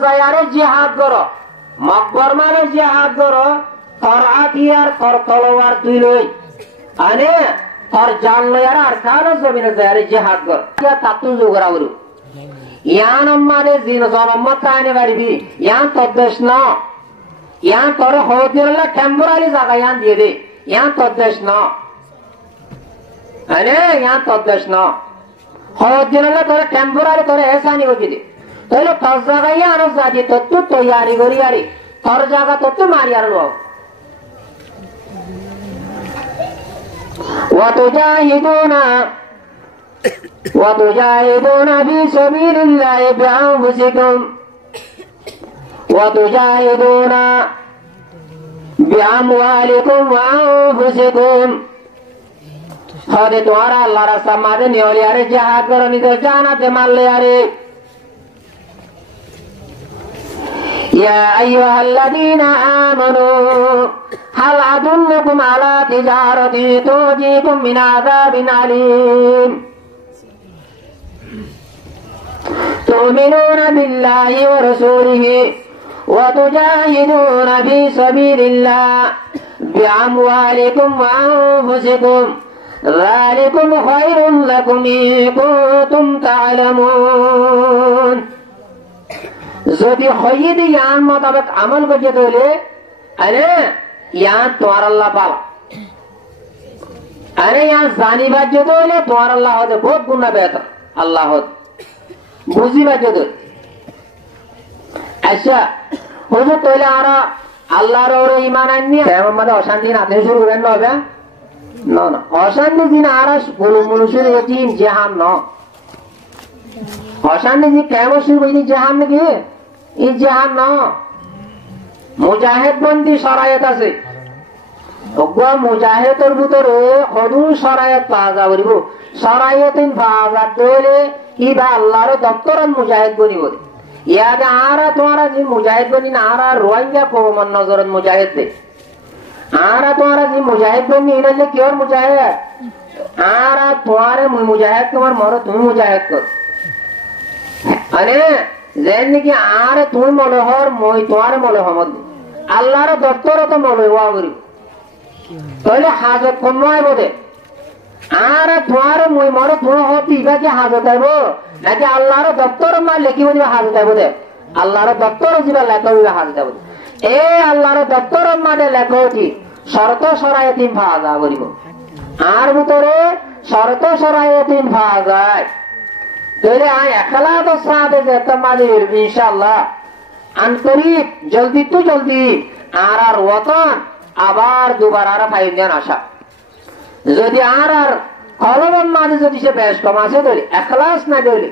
যায় জিহাদ করো, মকবর মানে জিহাদ করো, তোর হাতিয়ার তোর তলোয়ার তুই লই আনে তোর জান লই আর কারো জমিনে যায় জিহাদ কর তাতু জোগরা করু ইয়ান আমারে জিন জনমত কানে পারবি ইয়ান তদ্দেশ না ইয়ান তোর হদিরলা টেম্পোরারি জায়গা ইয়ান দিয়ে দে ইয়ান তদ্দেশ না আনে ইয়ান তদ্দেশ না হদিরলা তোর টেম্পোরারি তোর এসানি হয়ে দে তাহলে তোর জায়গা ইয়ান জাদি তত্তু তৈয়ারি করি আরে তোর জায়গা তত্তু মারি আর লো وتجاهدون في سبيل الله بأنفسكم وتجاهدون بأموالكم وأنفسكم خود तुम्हारा अल्लाह रास्ता मारे नियोली यारे जिहाद करो नहीं तो जाना ते मार ले यारे يا أيها الذين آمنوا هل أدلكم على تجارة تنجيكم من عذاب أليم تؤمنون بالله ورسوله وتجاهدون في سبيل الله بأموالكم وأنفسكم ذلكم خير لكم إن كنتم تعلمون যদি খৈদ ইয়ান মোতাবেক আমল করতে হলে আরে ইয়ান তোমার আল্লাহ পালা আরে ইয়ান জানি বাজ্য হলে তোমার আল্লাহ হতে বহুত গুণা বেহতর আল্লাহ হতে বুঝি বাজ্য আচ্ছা হুজুর তৈলে আমরা আল্লাহর ওরে ইমান আননি আমাদের অশান্তি না আপনি শুরু করেন হবে না না অশান্তি দিন আর গুলু শুরু করছি জাহান ন অশান্তি দিন কেমন শুরু করছি জাহান নাকি এই জাহান ন মুজাহিদ বন্দি শরায়ত আছে মুজাহিদের ভিতরে সদু শরায়ত পাওয়া যাব শরায়ত পাওয়া যাতে ইবা আল্লাহর দপ্তরত মুজাহিদ বনিব ইয়াতে আর তোমার যে মুজাহিদ বনি না আর রোহিঙ্গা কৌমন নজরত মুজাহিদ দে আর তোমার যে মুজাহিদ বনি এটা কিহর মুজাহিদ আর তোমার মুজাহিদ তোমার মরো তুমি মুজাহিদ কর আরে যেন নাকি আর তুমি মনোহর মই তোমার মনোহমদ আল্লাহর দপ্তরত মনে হওয়া করি তাহলে হাজত কমায় বোধে আর তোমার মই মরো তুমি হতে ইবাকে হাজত আইব নাকি আল্লাহর দপ্তর মা লেখিব দিবা হাজত আইব দে আল্লাহর দপ্তর যা লেখা হইবা হাজত আইব এ আল্লাহর দপ্তর মাঝে লেখা উঠি শর্ত সরায়তিন পাওয়া যা করিব আর ভিতরে শর্ত সরায়তিন পাওয়া যায় তাহলে একলা তো সাথে যেতে মাঝে ইনশাআল্লাহ আন্তরিক জলদি তো জলদি আর আর ওতন আবার দুবার আর ফাইন আসা যদি আর আর কলমের মাঝে যদি সে বেশ কম আছে ধরি একলাস না ধরি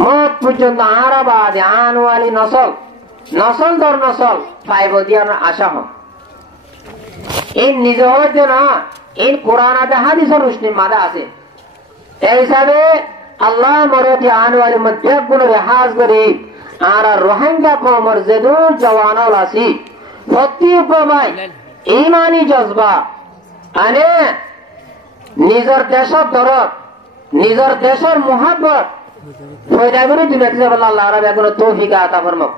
মত পর্যন্ত আর বাদে আনওয়ালি নসল নসল দর নসল পাইব দিয়ে আশা হয় এই নিজ হইতে না এই কোরআন আছে হাদিসের রুশনি মাদা আছে এই হিসাবে আল্লাহ মরতি আনওয়ালি মধ্যে গুণ রেহাজ করি আর রোহিঙ্গা কমর যেদুর জওয়ানল আসি প্রতি প্রবাই ইমানি জজবা আনে নিজের দেশের দরদ নিজের দেশের মোহাব্বত ফয়দা করে দুনিয়াতে যাব আল্লাহ রাব্বুল আলামিন তৌফিক আতা ফরমাক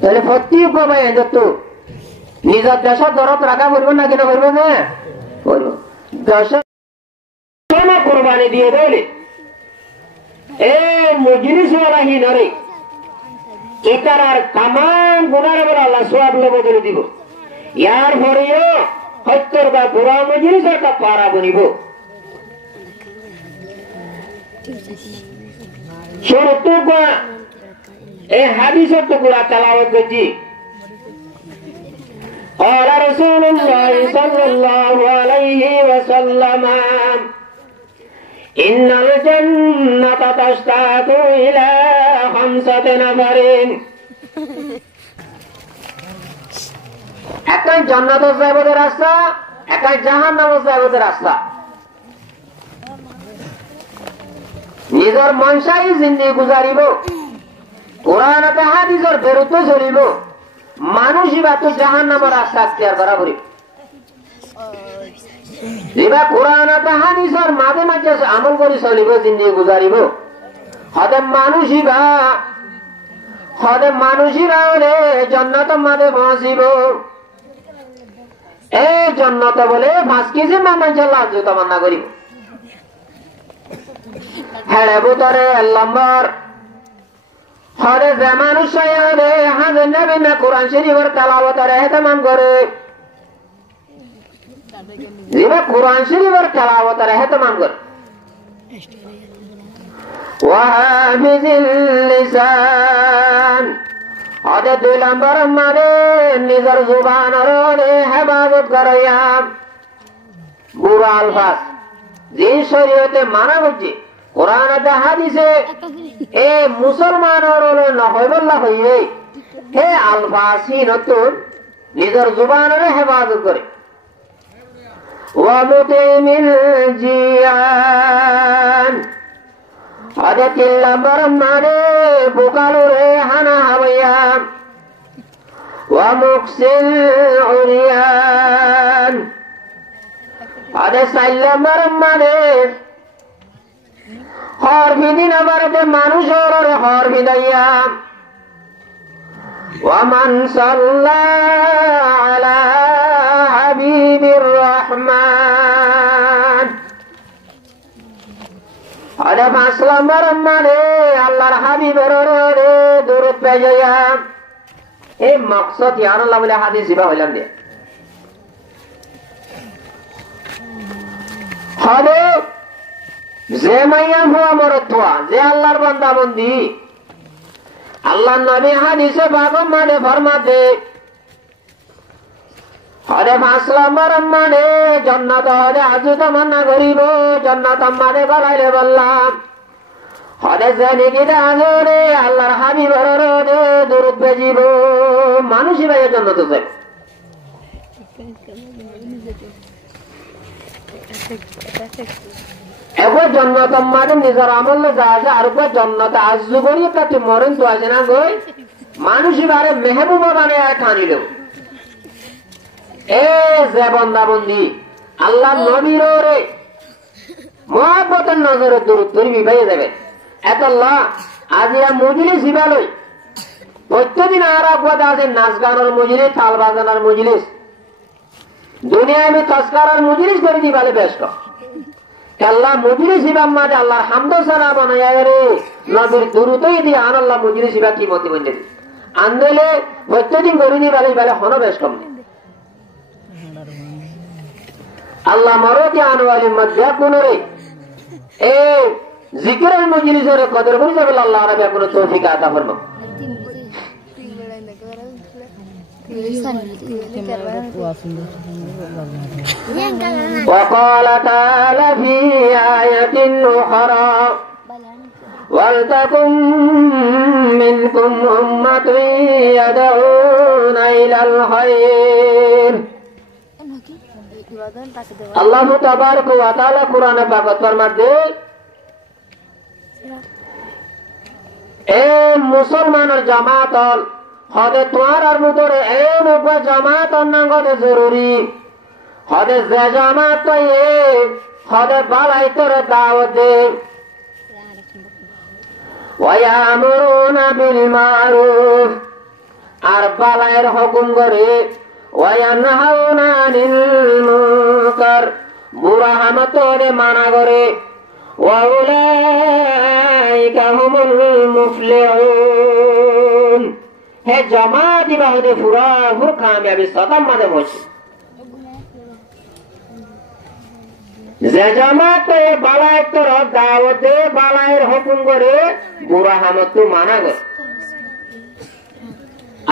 তাহলে প্রতি প্রবাই এজতো নিজের দেশের দরদ রাখা করব না কেন করব না করব দেশের কোন কুরবানি দিয়ে দেলে এ মজলিস ওয়ালা হিনারে এটার তামাম গুনাহ বলে আল্লাহ সওয়াব বদলে দিব ইয়ার পরেও 70 বা পুরা মজলিস একটা পারা বনিব শরতুকা এই হাদিসের টুকরা তেলাওয়াত করছি قال رسول الله صلى الله عليه وسلم إن الجنة تشتاق إلى 5 نفر একটা জান্নাত যাইবদের রাস্তা একটা জাহান্নাম যাইবদের রাস্তা নিজের মনসাই জিন্দেগি গুজারিব কোরআন আর হাদিসের বিরুদ্ধে চলিব মানুষই বা তো জাহান্নামের রাস্তা এখতিয়ার করা করিব যেবা কোরআন আর হাদিসের মাঝে মাঝে আমল করে চলিব জিন্দেগি গুজারিব হতে মানুষই বা হদে মানুষেরা হলে জন্নত মাঝে পৌঁছিব এই জন্নত বলে 5 কেজি মানুষ লাজ তামান্না করিব হেড়ে বুতরে নম্বর হরে যে মানুষ হাজার নেবে না কোরআন শরীফের তেলাওয়াতের এহতেমাম করে যেটা কোরআন শরীফের তেলাওয়াতের এহতেমাম করে ওয়াহাফিজিল লিসান হরে 2 নম্বর মানে নিজের জুবানের হেফাজত করিয়া বুড়া আলফাজ যে শরীয়তে মানা করছে কোরআন হাদিসে এ মুসলমানের নহবল্লা হইয়ে হে আলফাসি নতুন নিজের জুবানের হেফাজত করে ওয়ামুতিমিল জিয়ান আদে 3 নম্বর মানে বুকালুরে হানা হাওয়া ওয়ামুকসিল উরিয়ান আদে 4 নম্বর মানে হর বিদিন আবারতে মানুষের হর বিদাইয়া ওয়ামান সাল্লাল্লাহু আলা হাবিবির রহমান আরে 5 নম্বর মানে আল্লাহর হাবিবের দরুদ পেজায়া এই মকসদ ইয়া আল্লাহ বলে হাদিস ইবা হইলাম দে হবে যে মাইয়া হুয়া মরতুয়া যে আল্লাহর বান্দা বন্দি আল্লাহ নবী হাদিসে পাক মানে ফরমাতে হরে 5 নম্বর মানে জান্নাত হরে আজু তামান্না করিব জান্নাত মানে বাড়াইলে বললাম হরে জানি কিনা আজরে আল্লাহর হাবিবের দরুদ পেজিব মানুষই ভাই জান্নাত যাবে এবার জন্নত মানে নিজের আমল যা আছে আর উপর জন্নত আজু করি একটা মরণ তো আছে না গই মানুষই বারে মেহবুবা বানিয়ে ঠানিল এ যে বন্দা বন্দি আল্লাহ নবীর রে মহব্বতের নজরে দূর ধরবি ভাইয়ে যাবে এত আজিরা মজলিস হিবালই প্রত্যেকদিন আর আগুয়াদ আছে নাচ গানের মজলিস তাল বাজানোর মজলিস দুনিয়ায় আমি তস্কারার মজলিস করে দিবালে ব্যস্ত আল্লাহ মজলিস হিবাম মাঝে আল্লাহর হামদ সানা বানাইয়া রে নবীর দুরুতই দিয়ে আন আল্লাহ মজলিস হিবা কি মতি বন্ধে আন্দোলে প্রত্যেকদিন করে দিবালে বেলে হন বেশ কম আল্লাহ মরতি আনওয়ালির মধ্যে পুনরে এ জিকিরের মজলিসের কদর করে যাবে আল্লাহ আরবে কোনো তৌফিক আতা ফরমাও وقال تعالى في آية أخرى ولتكن منكم أمة يدعون إلى الخير আল্লাহ তাবারক ওয়া তাআলা কোরআনে পাক ফরমাতে এ মুসলমানের জামাত হদে তোমার আর মুতরে এ মুখ জামাত অন্যাঙ্গতে জরুরি হদে যে জামাত এ হদে বালাই তোর দাওয়াত দে ওয়া ইয়ামুরুনা বিল মারুফ আর বালায়ের হুকুম করে ওয়া ইয়ানহাউনা আনিল মুনকার বুরা হামতরে মানা করে ওয়া উলাইকা হুমুল মুফলিহুন হে জামাত ইবাদে পুরা পুর কামিয়াবি সাদাম মাদে বসে যে জামাত বালায়ের তোর দাওয়াত দে বালায়ের হুকুম করে বুরা হামত মানা করে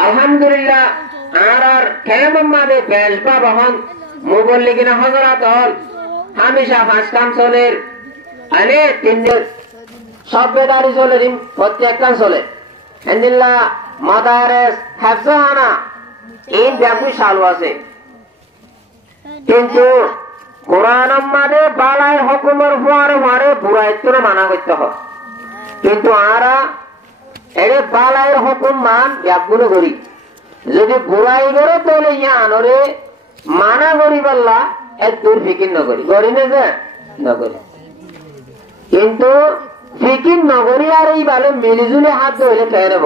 আলহামদুলিল্লাহ আর কেমন মাদে বেশবা বহন মুবল্লিগিনা হযরত হল হামেশা 5 কাম চলের আরে 3 দিন সব বেদারি চলে দিন প্রত্যেকটা চলে আলহামদুলিল্লাহ মাদারেস হাফসানা এই ব্যাপী চালু আছে কিন্তু কোরআন মাদে বালাই হুকুমের পরে পরে বুড়াইত্তর মানা করতে হয় কিন্তু আরা এর বালাইয়ের হুকুম মান ব্যাপগুলো করি যদি বুড়াই করে তোলে আনরে মানা করি বললা এর দূর ফিকির নগরী করি না যে নগরী কিন্তু ফিকির নগরী আর এই বালে মিলিজুলি হাত ধরে খেয়ে নেব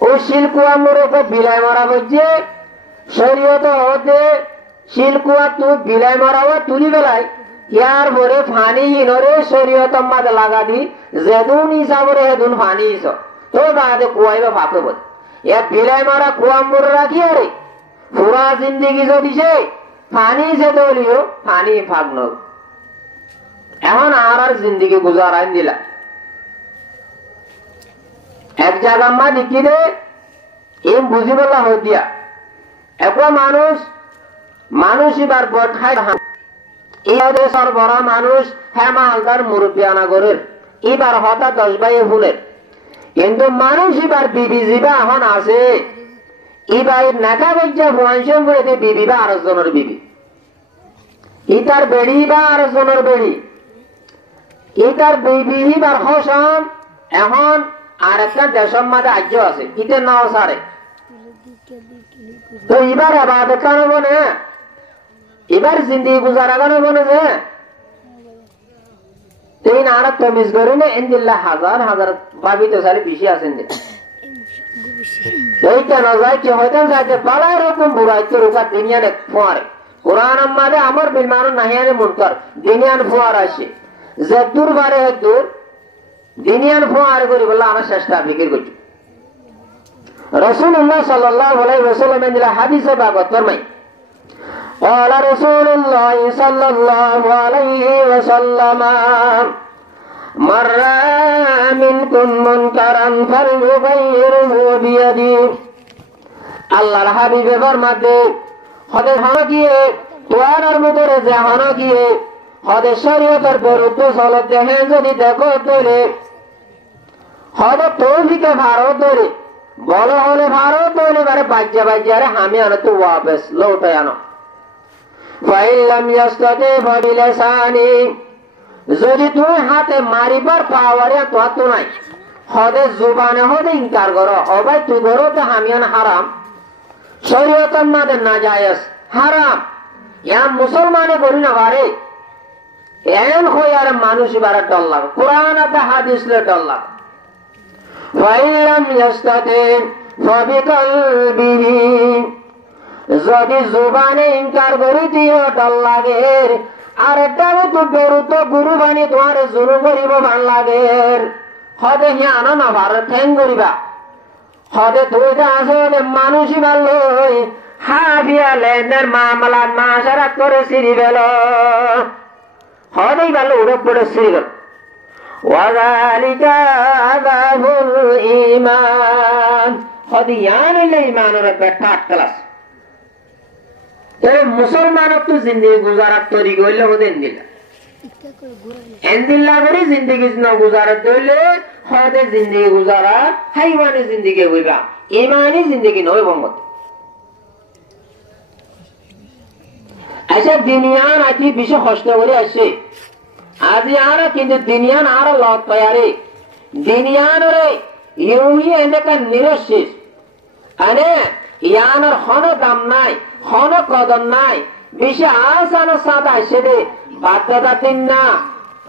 ও শিলকুয়া মোড়কে বিলাই মারা বলছে শরীয়ত হতে শিলকুয়া তুই বিলাই মারাও তুলি বেলায় ইয়ার পরে ফানি হিনরে শরীয়ত মাঝে লাগা দি যেদুন হিসাবরে হেদুন ফানি হিস তো তাহাতে কুয়াইবা ভাবে বল ইয়া বিলাই মারা কুয়া মোড় রাখি আরে পুরা জিন্দিগি যদি সে ফানি সে দলিও ফানি ভাগ ন এখন আর জিন্দিগি গুজারাই দিলা এক জায়গা মা দেখি দে এম বুঝি বলা হয়ে দিয়া একবার মানুষ এবার বট খায় এই দেশের বড় মানুষ হেমা হালদার মুরব্বিয়ানা গরের এবার হঠাৎ 10 ভাই ফুলের কিন্তু মানুষ এবার বিবি জিবা এখন আছে এবার নেখা বজ্জা ভুয়ানসম করে বিবি বা 8 জনের বিবি ইতার বেড়ি বা 8 জনের বেড়ি ইতার বিবি এবার হসম এখন আর একটা দেশের মাঝে আজ্য আছে ইতে নাও সারে তো এবার আবাদত কেন বনে এবার জিন্দিগি গুজারা কেন বনে যে তিন আর তমিজ করি না ইন্দিল্লা হাজার হাজার ভাবি তো সালে বেশি আছেন এইটা না যায় কি হয়তো যাইতে বালাই রকম বুড়াইতে রোকা দুনিয়ানে ফোয়ারে কোরআন আমাদের আমার বিমান নাহিয়ানে মুনকার দুনিয়ান ফোয়ার আসে যে দূর বারে দূর দুনিয়ান ফোয়ার করি বললা আমার চেষ্টা বিক্রি করছি রাসূলুল্লাহ সাল্লাল্লাহু আলাইহি ওয়াসাল্লাম এর হাদিসে বাবত ফরমাই قال رسول الله صلى الله عليه وسلم من رأى منكم منكرا فليغيره بيده আল্লাহর হাবিবে ফরমাতে হদে হানাকিয়ে তোয়ার ভিতরে যে হানাকিয়ে হদে শরীয়তের বিরুদ্ধে চলতে হ্যাঁ যদি দেখো তোরে হদে তৌফিকে ভারত ধরে বলো হলে ভারত ধরে এবারে বাজ্যা হামি আনো তো ওয়াপস লৌটে আনো যদি তুমি হাতে মারিবার পাওয়ারে তো নাই হদে জুবানে হদে ইনকার করো অবাই তুই ধরো তো হামিয়ান হারাম শরীয়তের মাঝে না জায়েজ হারাম ইয়া মুসলমানে বলি না পারে এন হই আর মানুষ এবারে ডর লাগে কোরআন আর হাদিস লে ডর লাগে ফাইলাম ইয়াস্তাতে ফাবিকালবিহি যদি জুবানে ইনকার করি দিও ডর লাগে আর একটা তো বেরু তো গুরু বানি তোমার জুলুম করিব ভাল লাগে হদে হি আনো না ভারত ঠ্যাং করিবা হদে তুই আসলে মানুষই ভালো হাফিয়া লেনের মামলা না সারা করে সিঁড়ি বেল হদেই ভালো উড়ে পড়ে সিঁড়ি গেল ওয়াজালিকা আযাবুল ঈমান হদে ইয়ান হইলে ঈমানের একটা ঠাট ক্লাস মুসলমানক তো জিন্দগি গুজারাত তৈরি করলে ওদের এন্দিল্লা করে জিন্দগি গুজারাত ধরলে হদে জিন্দগি গুজারাত হাইওয়ানি জিন্দগি হইবা ইমানি জিন্দগি নয় বঙ্গত আচ্ছা দুনিয়ান আছি বিশ্ব কষ্ট করে আসছে আজি আর কিন্তু দুনিয়ান আর লত পায়ারে দুনিয়ানরে ইউহি এনেকা নিরশেষ আনে ইয়ানোর হন দাম নাই হন কদর নাই বেশি আসানো সাদা আসে দে বাধ্যতা তিন না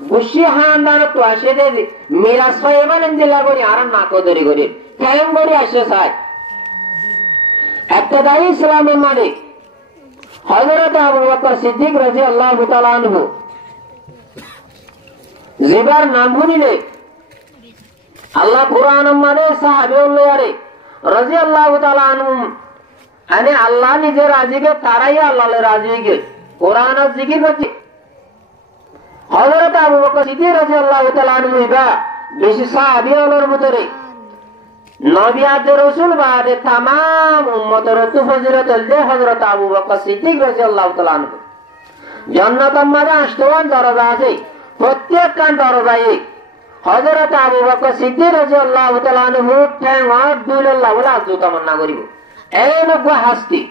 বুসি হান্দান তো আসে দে মিরাজ পাইবান দিলা করি আর না কদরি করি ঠ্যাং করে আসে সাই একটা দায়ী ইসলামের মালিক হযরত আবু বকর সিদ্দিক রাদিয়াল্লাহু তাআলা আনহু জিবার নাম শুনিলে আল্লাহ কুরআন মানে সাহাবীউল্লাহ আরে রাদিয়াল্লাহু তাআলা আনহু আনে আল্লাহ নিজে রাজিকে তারাই আল্লাহ রাজিকে কোরআন আর জিকির করছে হযরত আবু বকর সিদ্দিক রাদিয়াল্লাহু তাআলা আনহু ইবা বেশি সাহাবীউল্লাহর ভিতরে নবী আর রাসূল বাদে तमाम উম্মতের তো ফজিলত দে হযরত আবু বকর সিদ্দিক রাদিয়াল্লাহু তাআলা আনহু জান্নাতের মধ্যে আষ্টওয়ান দরজা আছে প্রত্যেকটা দরজায় হযরত আবু বকর সিদ্দিক রাদিয়াল্লাহু তাআলা আনহু ঠ্যাং আর দুইল্লাহ বলা জুতামন্না করিব এই নব্য হাসতি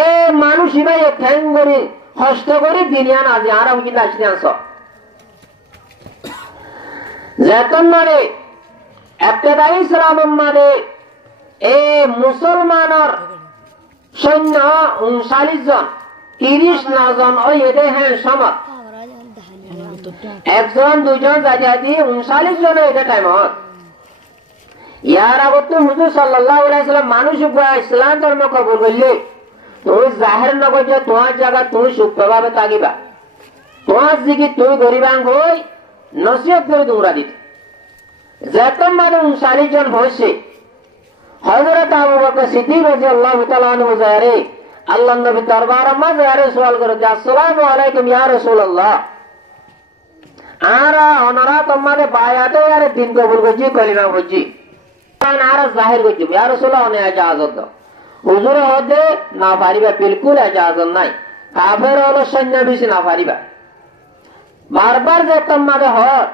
এ মানুষ ভাই ঠ্যাং করে কষ্ট করে দুনিয়া না যে আর আমি আসলে আনছ যেতন মানে এবতেদায়ী ইসলামের মাঝে এ মুসলমানের সৈন্য 39 জন 30 জন ওই এদের হ্যাঁ সমাজ একজন দুজন যাই 39 জনের এটা টাইম ইয়ার আগত হুজুর সাল্লাল্লাহু আলাইহি সাল্লাম মানুষ ইসলাম ধর্ম কবুল করলে তুই জাহের নগর যে তোমার জায়গা তুই সুপ্রভাবে থাকিবা, তোমার দিকে তুই গরিবাঙ্গ হই নসিহত করে তোমরা দিত। যেতম মানুষ 39 জন হয়েছে হযরত আবু বকর সিদ্দিক রাদিয়াল্লাহু তাআলা আনহু যারে আল্লাহর নবী দরবারে মাঝে সওয়াল করে, আসসালামু আলাইকুম ইয়া রাসূলুল্লাহ, আরা ওনারা তোমাদের বায়াতে আরে দিন কবুল করছি, কলিমা পড়ছি, আর জাহির করছি, ইয়া রাসূলুল্লাহ অনেক ইজাজত দাও। হুজুরে হতে না পারিবা, বিলকুল ইজাজত নাই, কাফের হলো সৈন্য বেশি না পারিবা। বারবার যে তোমাদের হয়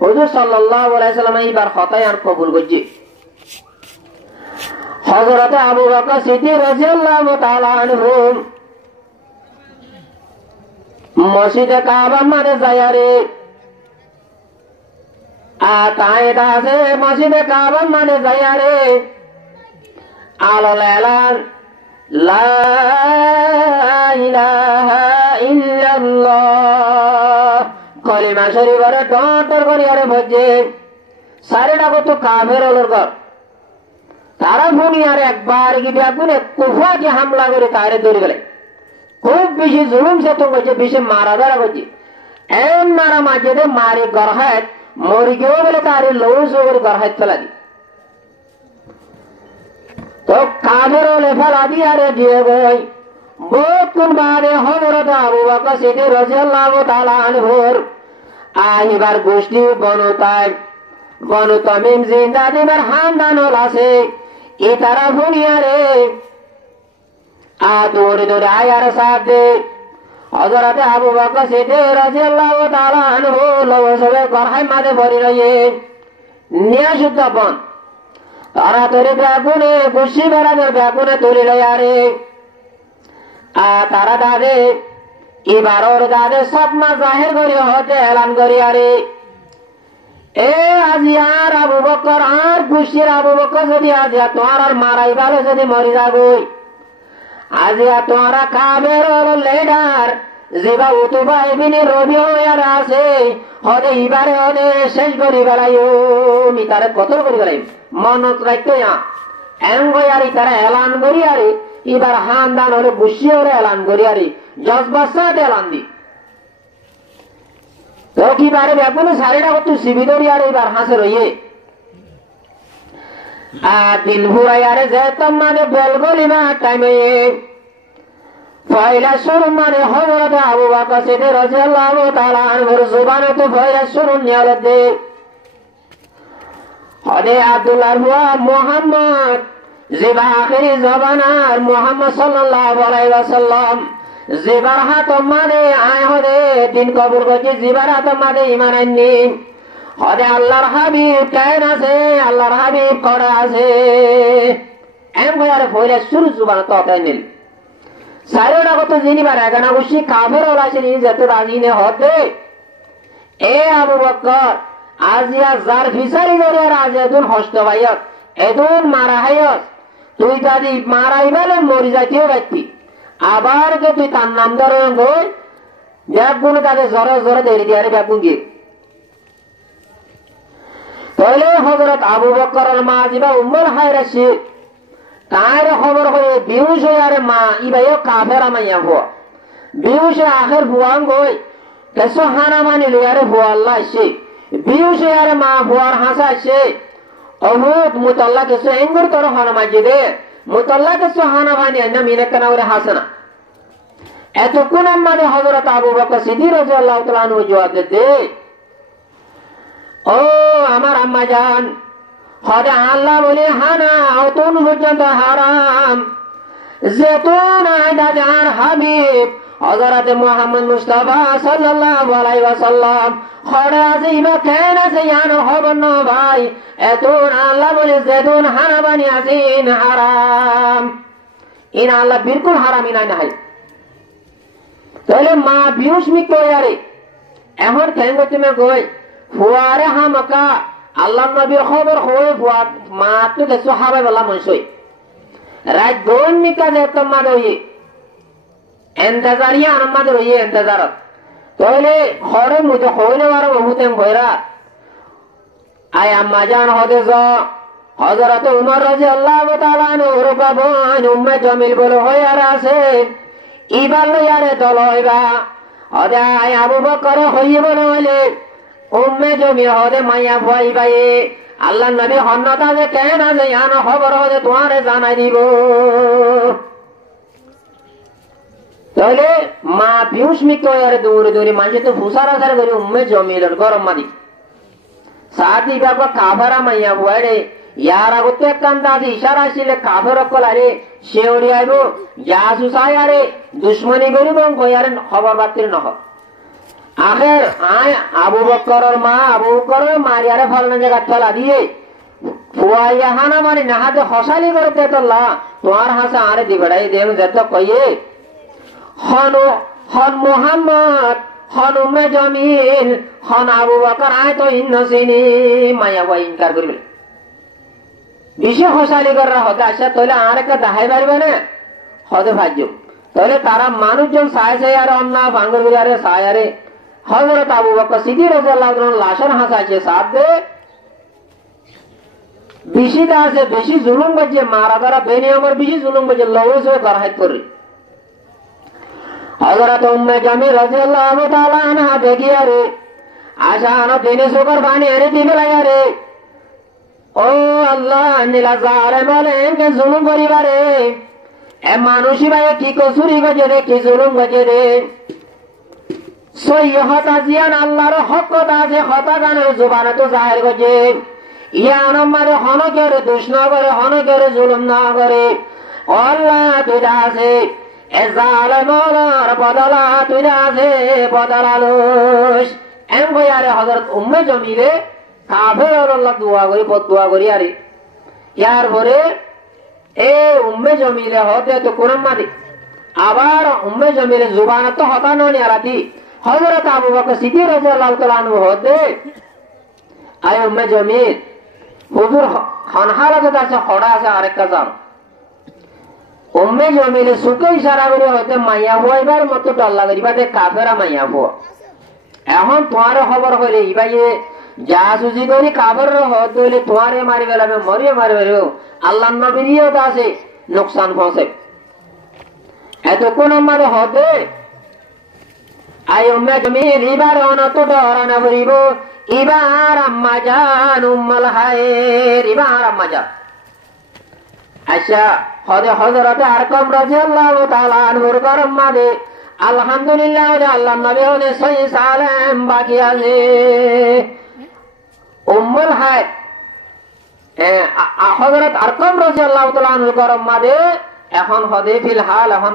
হুজুর সাল্লাল্লাহু আলাইহি সাল্লাম এইবার কথাই আর কবুল করছি। হযরত আবু বকর সিদ্দিক রাদিয়াল্লাহু তাআলা আনহু মসজিদে কাবা মানে যায়ারে আতায়েদা আছে, মসজিদে কাবা মানে যায়ারে আলাল এলান লা ইলাহা ইল্লাল্লাহ কলিমা শরীফরে ডটর করি আরে ভজে সারেটা কত কাফের হলোর ঘর, তারা ভূমি আর একবার কি বেগুনে কুফাকে হামলা করে তারে ধরে গেলে খুব বেশি জুলুম সেতন করছে, বেশি মারা ধরা করছে, এমন মারা মাঝে মারি গরহাত মরি গেও বলে তারে লৌস করে গরহাত ফেলা দি, তো কাফের হলে ফেলা দি আরে দিয়ে গই। বহুক্ষণ বাদে হযরত আবু বকর সিদ্দিক রাদিয়াল্লাহু তাআলা আনহুর আহিবার গোষ্ঠী বনু তামিম জিন্দাদিবার খানদান আছে, এ তারা ভুনিয়ারে দৌড়ে দৌড়ে আয়ার সাথে হযরত আবু বকর সিদ্দিক রাদিয়াল্লাহু তাআলা আনহু লবসবে গরহাই মাঝে ভরি রয়ে নিয়া শুদ্ধ বন তারা তরি ব্যাগুনে খুশি বেড়াদের ব্যাগুনে তুলি লয়ারে তারা দাদে এবার ওর দাদে স্বপ্না জাহের করি হতে এলান করি আরে এ আজি আর আবু বকর আর খুশির আবু বকর যদি আজি তোমার আর মারাই ভালো যদি মরি যাবই, আজি তোমরা কাবের লেডার যেবা উতুবা এবিনি রবি হয়ে আছে হলে এবারে হলে শেষ করি বেলাই মি তারা কতল করি বেলাই মনত রাখতো এঙ্গয়ারি তারা এলান করি আরে এবার হান দান হলে বুঝিয়ে ওরা এলান করি আরে জজবাসাত এলান দি তো কি বারে ব্যাপুনে সারিটা কত সিবি ধরি আরে এবার হাসে রইয়ে দিন ভুরাই আরে যে তোমাদের বলগলি না টাইমে পয়লা শুরু মানে হযরত আবু বকর সিদ্দিক রাদিয়াল্লাহু তাআলা আনহুর জবানে তো পয়লা শুরু নিয়ালত দে হদে আব্দুল্লাহ হুয়া মুহাম্মদ জিবা আখিরি জবানার মুহাম্মদ সাল্লাল্লাহু আলাইহি ওয়াসাল্লাম জিবার হাত মানে আয় হদে দিন কবুল করছে, জিবার হাত মানে ঈমান আননি হদে আল্লাহর হাবিব কেন আছে, আল্লাহর হাবিব করা আছে এম কয়ারে পয়লা শুরু জবান তো তাই নিল সাইরোটা কত জিনিবার এখানে বসি কাফের ওলা ছিলি যাতে রাজি নে হতে এ আবু বকর আজিয়া যার ফিসারি করে আজ এদুন হস্ত ভাইয়ত এদুন মারা হাইয়ত তুই যদি মারাই বেলে মরি যাইতেও ব্যক্তি আবার যে তুই তার নাম ধরে গই ব্যাগুন তাদের জোরে জোরে দেরি দিয়ে ব্যাগুন গিয়ে তাহলে হযরত আবু বকরের মা জিবা উম্মুল হায়রাসি তার খবর হয়ে বিহুশ হয়ে আরে মা ইবাইও কাফেরা মাইয়া ভুয়া বিহুশে আখের ভুয়াং গই কেসো হানা মানি লিয়ারে ভুয়া আল্লাহ আসে বিহুশ হয়ে আরে মা ভুয়ার হাসা আসে অভূত মুতাল্লা কেসো এঙ্গুর তোর হানা মাঝে দে মুতাল্লা কেসো হানা মানি না মিনে কেনা ওরে হাসে না এতক্ষণ আমাদের হযরত আবু বকর সিদ্দিক রাদিয়াল্লাহু তাআলা আনহু জবাব দে ও আমার আম্মা জান হদে আল্লাহ বলে হানা অতন পর্যন্ত হারাম যেতুন আয়দা যার হাবিব হযরত মুহাম্মদ মুস্তাফা সাল্লাল্লাহু আলাইহি ওয়াসাল্লাম হদে আছে ইবা কেন আছে জানো হবন ভাই এতুন আল্লাহ বলে যেতুন হানা বানি আছেন হারাম ইন আল্লাহ বিলকুল হারাম ইনা নাই তাহলে মা বিউস মি কয়ারে এখন কেন তুমি কই ফুয়ারে হামকা আল্লাহ নবীর খবর হয়ে ফুয়া মা তো দেশো হাবে বলা মনসই রাত গোন মিকা যে তোমার হই এন্তাজারিয়া আমাদের হই এন্তাজারত তাহলে ঘরে মুজে হইলে আর বহুতেন ভয়রা আয় আম্মা জান হদে হযরত উমর রাদিয়াল্লাহু তাআলা আনহুর বাবান উম্মে জামিল বলে হইয়ার আছে ইবার লইয়ারে দল হইবা হদে আয় আবু বকর হইয়ে বলে হইলে উম্মে জামিল হদে মাইয়া ভয় ভাই আল্লাহ নবী হন্নতা যে কেন আছে আন খবর হদে তোমারে জানাই দিব। তাহলে মা পিউষ মিত্র দৌড়ে দৌড়ে মানুষ তো ফুসার আসার করে উম্মে জমিলের গরম মাদি সাথী বাবা কাভারা মাইয়া বুয়ারে ইয়ার আগত কান্দা আছে ইশারা আসলে কাভের অকল আরে শেওরি আইব জাসুস আরে দুশ্মনী করিব কয়ারে খবর বাতিল নহ আখের আয় আবু বকরের মা আবু বকরের মারিয়ারে ফলনা জায়গা ফেলা দিয়ে ফুয়াইয়া হানা মারি নাহাতে হসালি করতে তোল্লা তোমার হাসা আরে দিবড়াই দেব যেত কইয়ে হন মোহাম্মদ হন উম্মে জামিল হন আবু বকর আয় তো ইন্নসিনি মায়া বই ইনকার করবে বেশি হসালি করা হতে আসা তাহলে আর একটা দাহাই পারবে না হতে ভাজ্য তাহলে তারা মানুষজন সায় সাই আর অন্য ভাঙ্গর বিরারে সায় আরে হযরত আবু বকর সিদ্দিক রাদিয়াল্লাহু তাআলা লাশের হাসাছে সাথ দে বেশি দাসে বেশি জুলুম বাজে মারা তারা বেনিয়মের বেশি জুলুম বাজে লওয়াস হয়ে গরহাত করে হযরত উম্মে জামিল রাদিয়াল্লাহু তাআলা আনহা দেখিয়া রে আশানো দিনে সুকর বানি আরে দিবেলা রে ও আল্লাহ নীলা জারে বলেন কে জুলুম করিবারে এ মানুষই ভাই কি কসুরি গজে রে কি জুলুম গজে রে সৈয়হত আজিয়ান আল্লাহর হক কথা আছে কথা গানের জবানে তো জাহির গজে ইয়ান আমারে হনকের দুষ না করে হনকের জুলুম না করে আল্লাহ তুইরা আছে এ জালেমর বদলা তুইরা আছে বদলালোস এম কইয়ারে হযরত উম্মে জামিলে কাফের আল্লাহ দোয়া করি বদদোয়া করি আরে ইয়ার পরে এ উম্মে জামিলে হতে তো কোরআন মাদি আবার উম্মে জামিলে জবানে তো হতানো নি আরাতি হযরত আবু বকর সিদ্দিক রাদিয়াল্লাহু তাআলা আনহু হতে আয় উম্মে জামিল হুজুর খানহালাতে আছে খড়া আছে আরেক কাজাম উম্মে জামিলে সুকে ইশারা করে হতে মাইয়া হইবার মতো ডল্লা করিবাতে কাফেরা মাইয়া হো এখন তোমার খবর হইলে ইবাইয়ে জাসুসি করি কাফের হত হইলে তোমারে মারি বেলাবে মরিয়ে মারবে আল্লাহ নবীরও আছে নুকসান পৌঁছে এতক্ষণ আমারে হতে আই উম্মে জামিল এবার অনত ডরানা বলিব এবার আম্মা জান উম্মুল হায়ের এবার আম্মা জান আচ্ছা হদে হযরত আরকাম রাদিয়াল্লাহু তাআলা আনহুর গরম মাদে আলহামদুলিল্লাহ আল্লাহ নবী হনে সহি সালাম বাকি আছে উম্মুল হায়ের হযরত আরকাম রাদিয়াল্লাহু তাআলা আনহুর গরম মাদে এখন হদে ফিলহাল এখন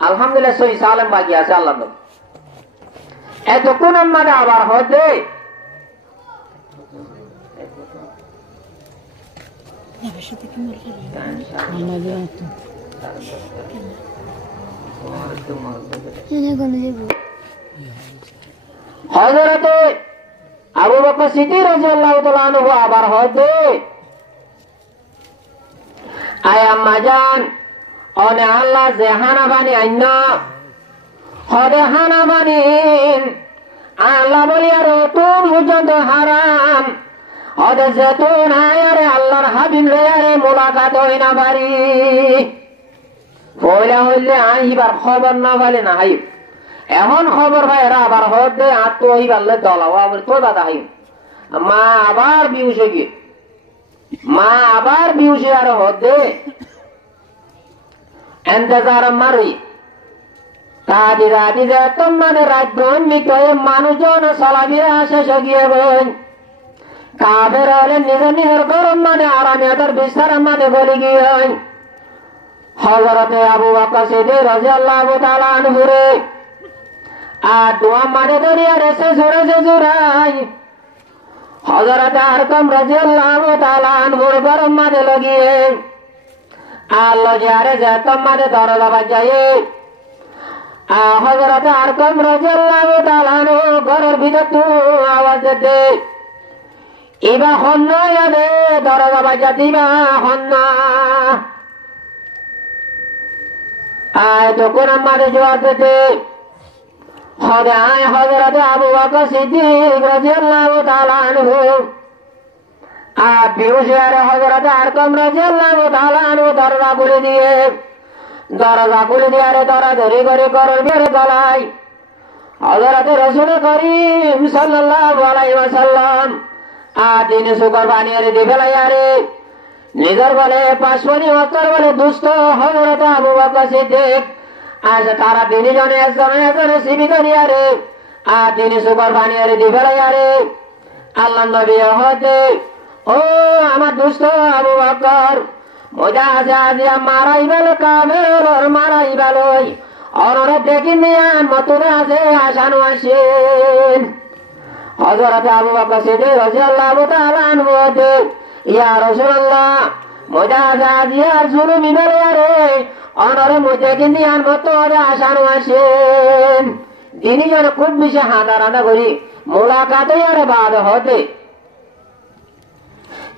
আলহামদুলিল্লাহ সহি সালাম বাকি আছে আল্লাহ নবী এতক্ষণ আমাদের আবার হতে হযরত আবু বকর সিদ্দিক রাদিয়াল্লাহু তাআলা আনহু আবার হতে আয় আম্মা জান অনে আল্লাহ জেহানা বানি আইনা হদে হানা বানিন আল্লাহ বলি আর তুম পর্যন্ত হারাম হদে যেতুন আয়ারে আল্লাহর হাবিব লয়ারে মোলাকাত হই না পারি পয়লা হইলে আইবার খবর না পালে না হাই এখন খবর ভাই এরা আবার হদে আত্ম হইবারলে দলাও আবার তো দাদা হাই মা আবার বিউসে গিয়ে মা আবার বিউসে আর হদে এন্তেজার মারি কাদি রাজি যে তোমাদের রাজ্যন মিটয়ে মানুষজন সালামিরা শেষ গিয়ে বই কাবের হলে নিজের নিজের গরম মানে আরামে তার বিস্তার মানে বলি গিয়ে হযরতে আবু বকর সিদ্দিক রাদিয়াল্লাহু তাআলা আনহু রে আর দোয়া মানে দরিয়া রেসে জোরাই হযরতে আরকাম রাদিয়াল্লাহু তাআলা আনহুর গরম মানে লাগিয়ে আল্লাহ যারে যে তোমাদের দরজা বাজায়ে হযরত আরকাম রাদিয়াল্লাহু তাআলা ঘরের ভিতর তো আওয়াজ দে ইবা হন্না ইয়াদে দরজা বাজা দিবা হন্না আয় তো কোন আমাদের জবাব দে হযরত আবু বকর সিদ্দিক রাদিয়াল্লাহু তাআলা আনহু আর বেহুশিয়ারে হযরত আরকাম রাদিয়াল্লাহু তাআলা আনহু দরজা খুলে দিয়ে আরে দরাদরি করে করর মেরে গলায় হযরত রাসূল করিম সাল্লাল্লাহু আলাইহি ওয়াসাল্লাম দিন সুকর বানিয়ে দিয়ে ফেলাই আরে নিজের বলে পাশওয়ানি ওয়াক্কার বলে দুষ্ট হযরত আবু বকর সিদ্দিক আজ তারা তিনজনে একজনে সীমিত নিয়ে রে দিন সুকর বানিয়ে দিয়ে ফেলাই আরে আল্লাহ নবী হতে ও আমার দুষ্ট আবু বকর মজা আছে আজিয়া মারাই বেলো কামের মারাই বেলোই অনরে দেখি নিয়ান মতুরে আছে আসানু আসেন হযরত আবু বকর সিদ্দিক রাদিয়াল্লাহু তাআলা আনহু ইয়া রাসূলুল্লাহ মজা আছে আজিয়া জুলুমি বেলো রে অনরে মজা কি নিয়ান মতুরে আসানু আসেন তিনি যেন খুব বেশি হাঁটারানা করি মোলাকাতে আর বাদ হতে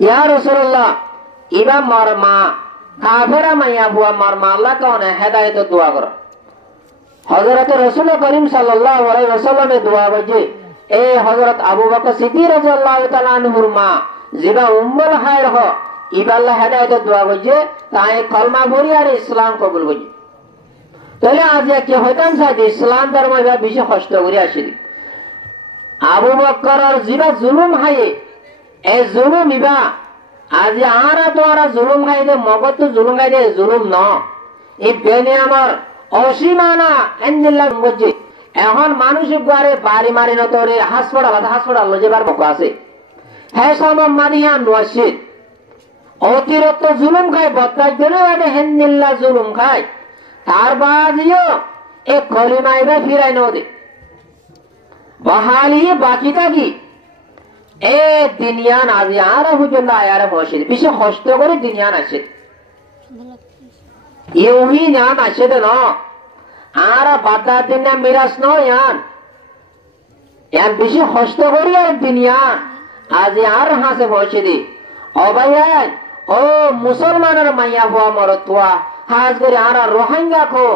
ইয়া রাসূলুল্লাহ ইবা মরমা কাফেরা মাইয়া বুয়া মরমা আল্লাহ কানে হেদায়েত দোয়া কর হযরত রাসূল করিম সাল্লাল্লাহু আলাইহি ওয়াসাল্লামে দোয়া কইছে এ হযরত আবু বকর সিদ্দিক রাদিয়াল্লাহু তাআলা আনহুর মা জিবা উম্মুল খায়র হ ইবা আল্লাহ হেদায়েত দোয়া কইছে তাই কলমা পড়ি আর ইসলাম কবুল কইছে তাহলে আজ কি হইতাম সাথে ইসলাম ধর্ম এবার বেশি কষ্ট করে আসি আবু বকরের জিবা জুলুম হায়ে এই জুলুম ইবা আজ আরা তোরা জুলুম খাইদে মগত তো জুলুম খাইদে জুলুম ন এই বেনে আমার অসীমানা এন্দিল্লাহ বুঝছে এখন মানুষ গারে বাড়ি মারি নতরে হাসপাতাল যেবার মক আছে হ্যাঁ সব মারিয়া নসিদ অতিরিক্ত জুলুম খায় বদকাজ ধরে হেন্দিল্লা জুলুম খায় তার বাদিও এ কলিমাইবা ফিরাই নদে বহালি বাকি থাকি এ দিনিয়ান আজি আর হুজুর আয়ারে বসে বেশি কষ্ট করে দিনিয়ান আসে ইউহি জান আসে না আর বাদা দিন মিরাজ নয়ান ইয়ান বেশি কষ্ট করি আর দিনিয়ান আজি আর হাসে বসে দি অবাই ও মুসলমানের মাইয়া হওয়া মরতুয়া হাজ করে আর রোহিঙ্গা খো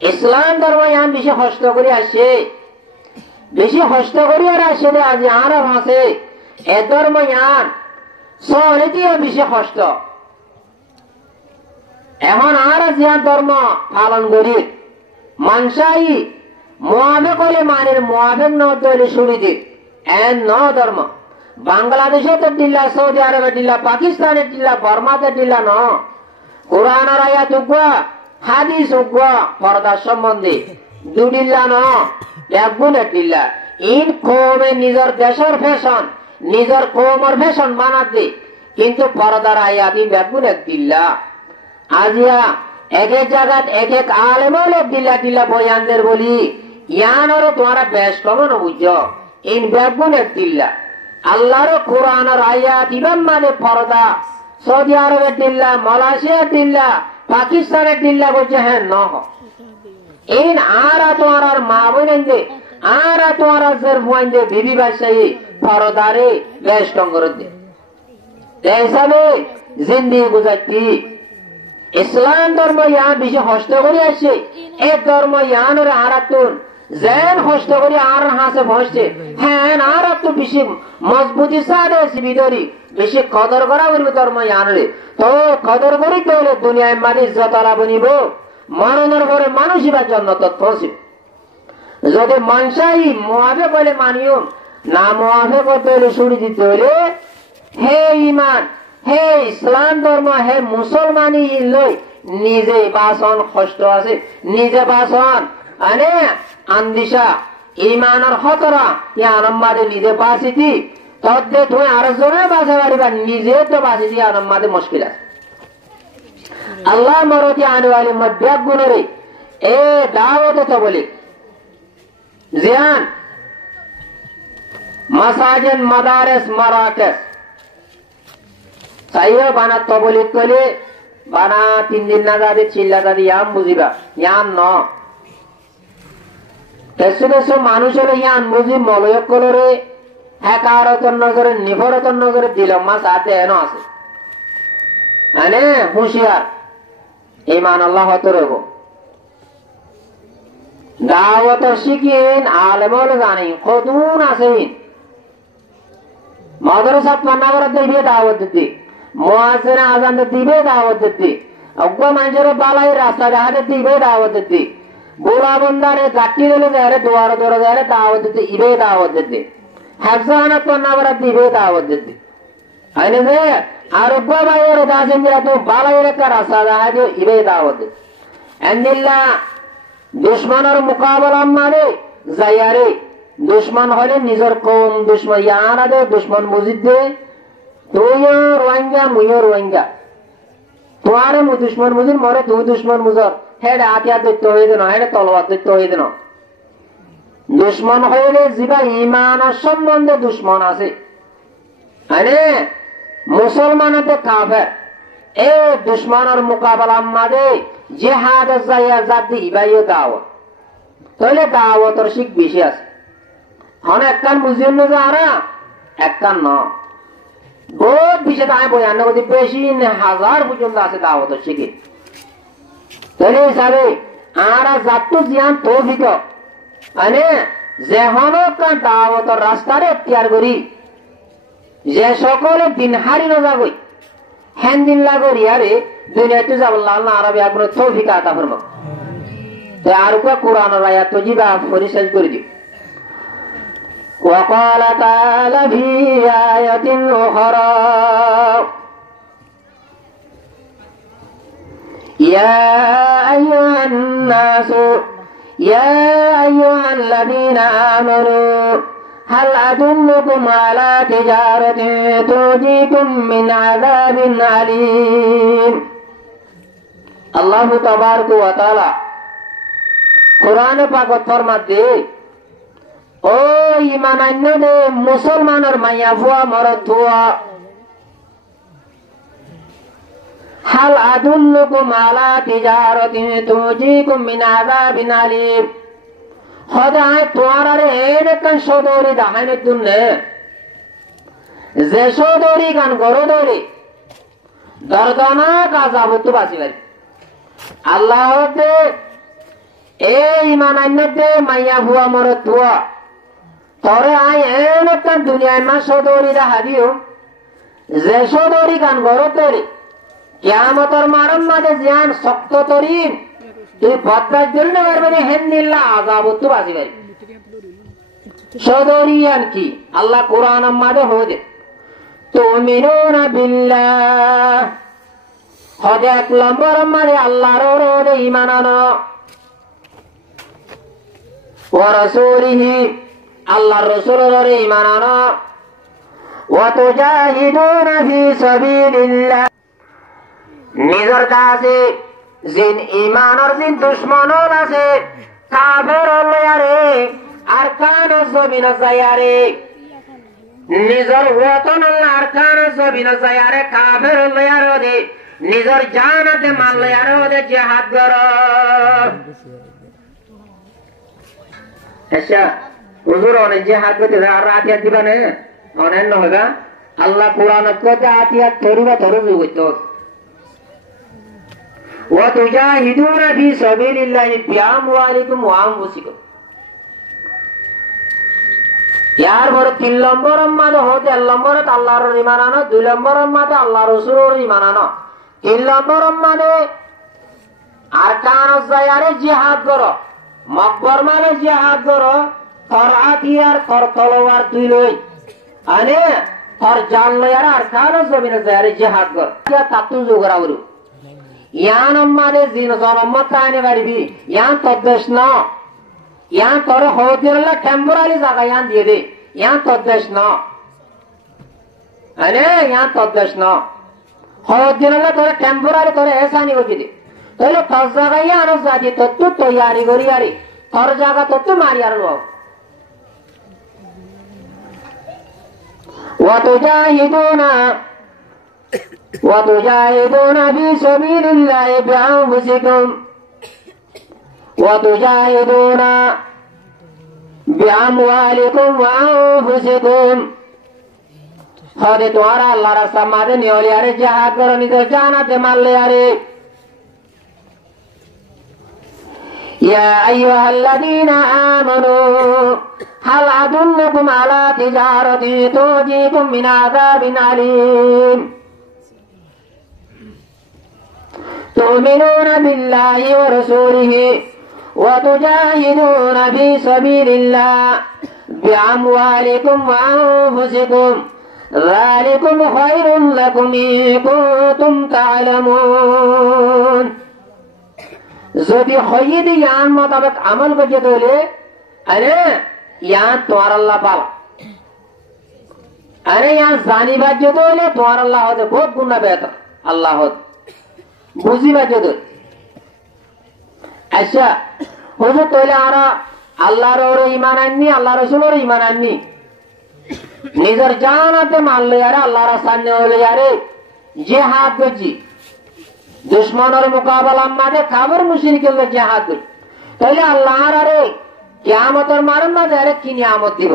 ইসলাম ধর্ম ইয়ান বেশি কষ্ট করে আসে বেশি কষ্ট করি আর আসলে আজ আর আছে এ ধর্ম ইয়ান সহনীতিও বেশি কষ্ট এখন আর জিয়ার ধর্ম পালন করি মানসাই মোয়াবে কলে মানের মোয়াবেক নদলে শুনি দিন এন ন ধর্ম বাংলাদেশে তো দিল্লা সৌদি আরবে দিল্লা পাকিস্তানের দিল্লা বর্মাতে দিল্লা ন কোরআনের আয়াত উগ্রা হাদিস উগ্রা পর্দা সম্বন্ধে দুদিল্লা ন একগুণের দিল্লা ইন কৌমে নিজের দেশের ফ্যাশন নিজের কৌমের ফ্যাশন বানাতে কিন্তু পর্দার আয়াত ইন একগুণের দিল্লা আজিয়া এক এক জায়গাত এক এক আলেমল দিল্লা বয়ানদের বলি ইয়ানরও তোমরা বেশ কমন বুঝ ইন বেগুনের দিল্লা আল্লাহর কোরআনের আয়াত ইবাম মানে পর্দা সৌদি আরবের দিল্লা মালয়েশিয়ার দিল্লা পাকিস্তানের দিল্লা বলছে হ্যাঁ ন ইন আর তোমার মা বোনেন দে আর তোমার জেরফুয়ান দে বিবি বাদশাহী পর্দারে বেশ কঙ্গর দে হিসাবে জিন্দি গুজারতি ইসলাম ধর্ম ইয়ান বেশি হস্ত করে আসছে এই ধর্ম ইয়ানের আরাতুন যেন হস্ত করে আর হাসে বসছে হ্যাঁ আর তো বেশি মজবুতি সাদে ভিতরি বেশি কদর করা বলবে ধর্ম ইয়ানরে তো কদর করি তাহলে দুনিয়ায় মানে যতলা বনিব মরণের পরে মানুষই বা জন্য তথ্য যদি মানসাই মোয়াবে বলে মানিও না মোয়াবে করতে হলে শুনি দিতে হলে হে ইমান হে ইসলাম ধর্ম হে মুসলমানি লই নিজে বাসন কষ্ট আছে নিজে বাসন আনে আন্দিশা ইমানের খতরা ইয়ানম্মাদে নিজে বাঁচিতি তদ্দে তুমি আরো জনে বাঁচা পারিবা নিজে তো বাঁচিতি ইয়ানম্মাদে মুশকিল আছে আল্লাহ মরতি আনওয়ালি মধ্যাক গুণরে এ দাওয়াত তো বলে জিয়ান মাসাজিদ মাদারিস মারাকিস চাইও বানা তবলিক কলে বানা 3 দিন না যাবে চিল্লা যাবে ইয়াম বুঝিবা ইয়াম ন দেশে মানুষ হলে ইয়ান বুঝি মলয়ক কলরে একারতন নজরে নিভরতন নজরে দিলাম মাছ হাতে এনো আছে মানে হুঁশিয়ার ইমান আল্লাহ হতে রইব দাওয়াত শিখিন আলেমল জানি কতন আছে মাদ্রাসা পান্নাবরা দিবে দাওয়াত দিতে, মুয়াজ্জিন আযান দিবে দাওয়াত দিতে, অজ্ঞ মানুষের বালাই রাস্তা দেখাতে দিবে দাওয়াত দিতে, বুড়া বন্দারে গাটি দিলে যারে দুয়ারে দুয়ারে যারে দাওয়াত দিতে ইবে দাওয়াত দিতে, হাফসানা পান্নাবরা দিবে দাওয়াত দিতে। আইনে যে আর অজ্ঞ ভাইয়ের দাসেন যে তো বালাই রেখা রাস্তা দেখাতে ইবে দাওয়াত দিতে। আলহামদুলিল্লাহ দুশ্মনের মোকাবেলা মানে যাইয়ারে দুশ্মন হলে নিজের কম দুশ্মন ইয়ারা দে দুশ্মন বুঝিত দে তুইও রোহিঙ্গা মুইও রোহিঙ্গা তোমারে মু দুশ্মন বুঝির মরে তুই দুশ্মন বুঝর হেডে হাতিয়ার দৈত্য হয়ে দেন হেডে তলোয়ার দৈত্য হয়ে দেন। দুশ্মন হইলে যিবা ইমানের সম্বন্ধে দুশ্মন আছে আরে মুসলমানতে কাফের এ দুশ্মনের মোকাবেলা মাঝে জিহাদ যাইয়া জাতি ইবাইও দাওয়াত তাহলে দাওয়াতের শিখ বেশি আছে। অনেক কান বুঝিয়ে না যারা এক কান ন বহুত বেশি তাই বয়ান করতে বেশি হাজার পর্যন্ত আছে দাওয়াতের শিখে। তাহলে হিসাবে আর জাতু জিয়ান তৌফিক মানে যেহন দাওয়াতের রাস্তারে এখতিয়ার করি যে সকলে দিন হারি নজাগই হ্যান দিন লাগরি আরে দুনিয়াতে যাব আল্লাহ আরবি আপনার তৌফিক আতা ফরমা। তাই আর কোরআনের আয়াত তো জিবা পরিশেষ করে দিও। وقال تعالى في آية أخرى يا أيها الناس يا أيها الذين آمنوا هل أدلكم على تجارة تنجيكم من عذاب أليم। الله تبارك وتعالى قرآن পাক ফরমাতে ও ইমানান্য দে মুসলমানের মাইয়া ফুয়া মরদ ফুয়া হাল আদুল্লুকুম আলা তিজারাতিন তুজিকুম মিন আযাবিন আলীম খোদায় তোয়ারে এনেকান সদরি দাহানে দুনে যে সদরি গান গরো দরি দর্দনাক আযাব তো বাঁচিবাই আল্লাহ দে এ ইমানান্য দে মাইয়া ফুয়া মরদ ফুয়া তরে আই এনেকান দুনিয়ায় মা সদরি দাহাদিও যে সদরি গান গরো তরি কিয়ামতের মারণ মাঝে জিয়ান শক্ত তরিন তুই বদলার জন্য পারবে হেন নিল্লা আযাব তো বাঁচি পারি। সদরিয়ান কি আল্লাহ কোরআন মাঝে হয়ে তুমিনুনা বিল্লাহ হদে এক নম্বর মাঝে আল্লাহর ওরে ঈমান আনো ওয়া রাসূলিহি আল্লাহর রাসূলের ওরে ঈমান আনো ওয়া তুজাহিদুনা ফি সাবিলিল্লাহ নিজের কাছে জিন ইমানের জিন দুশ্মন আছে কাফের লয়ারে আর কান জমিন যায়ারে নিজের ওতন আর কান জমিন যায়ারে কাফের লয়ারে দে নিজের জানাতে মান লয়ারে দে জিহাদ কর। আচ্ছা হুজুর অনেক জিহাদ করতে আর আতিয়াত দিবা না অনেক নহগা আল্লাহ কোরআনত কত আতিয়াত ধরিবা ধরু হইতো وتجاهدون في سبيل الله بأموالكم وأنفسكم यार बड़े 3 নম্বর মাঝে হতে 1 নম্বরে আল্লাহর ঈমান আনো 2 নম্বর মাঝে আল্লাহ রাসূলের ঈমান আনো 3 নম্বর মাঝে আরকান যায়ারে জিহাদ করো মকবর মানে জিহাদ করো তোর হাতিয়ার তোর তলোয়ার তুই লই আনে তোর জান লয়ার আরকান জমিনে যায়ারে জিহাদ কর ইয়া তাতু জোগরাউরু ইয়ান আমারে জিন জনমত আনে পারবি ইয়ান তদ্দেশ ন ইয়ান তোর হদিরলা টেম্পোরারি জায়গা ইয়ান দিয়ে দে ইয়ান তদ্দেশ ন আরে ইয়ান তদ্দেশ ন হদিরলা তোর টেম্পোরারি তোর এসানি করে দে তাহলে তোর জায়গা ইয়ান জাতি তত্ত্ব তৈয়ারি করি আরে তোর জায়গা তত্ত্ব মারি আর লো وتجاهدون في سبيل الله بأنفسكم وتجاهدون بأموالكم وأنفسكم خود توارا الله رسا ماده نیولی آره جهاد کرو نیدر جانت مال لی آره ইয়া আইয়ুহাল্লাযীনা আমানু হাল আদুল্লুকুম আলা তিজারাতিন তুজিকুম মিন আযাবিন আলীম তু'মিনুনা বিল্লাহি ওয়া রাসূলিহি ওয়া তুজাহিদুনা ফি সাবিলিল্লাহ বিআমওয়ালিকুম ওয়া আনফুসিকুম যালিকুম খায়রুল লাকুম ইন কুনতুম তা'লামুন। যদি খৈদ ইয়ান মোতাবেক আমল করতে হলে আরে ইয়ান তোমার আল্লাহ পালা, আরে ইয়ান জানি বাজ্য হলে তোমার আল্লাহ হতে বহুত গুণা বেহতর আল্লাহ হতে বুঝি বাজ্য। আচ্ছা হুজুর তৈলে আমরা আল্লাহর ওর ইমান আননি, আল্লাহ রসুলের ইমান আননি, নিজের জানাতে মানলে আরে আল্লাহ রাস্তায় হলে আরে জিহাদ করছি, দুশ্মনের মোকাবেলা মাঝে কাবর মুশরিকের জিহাদ করি, তাহলে আল্লাহর আরে কিয়ামতের মারেন না আরে কি নিয়ামত দিব